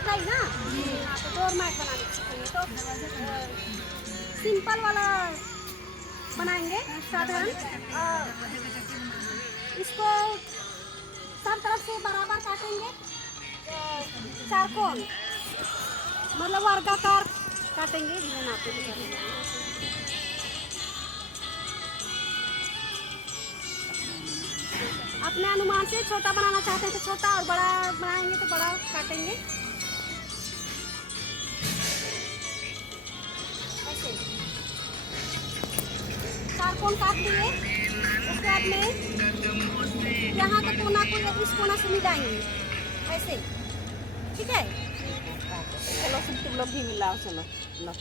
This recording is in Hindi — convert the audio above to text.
आता है ना। हाँ, तो डोर मैट बनाने सीखेंगे तो सिंपल वाला बनाएंगे साधारण। इसको सब तरफ से बराबर काटेंगे, चारकोन मतलब वर्गाकार काटेंगे। अपने अनुमान से छोटा बनाना चाहते हैं तो छोटा, और बड़ा बनाएंगे तो बड़ा काटेंगे ऐसे। चारकोन काट लिए, उसके बाद में यहाँ का कोना को इस कोना से मिलाएंगे ऐसे, ठीक है। चलो तुम लोग भी मिलाओ, चलो लो।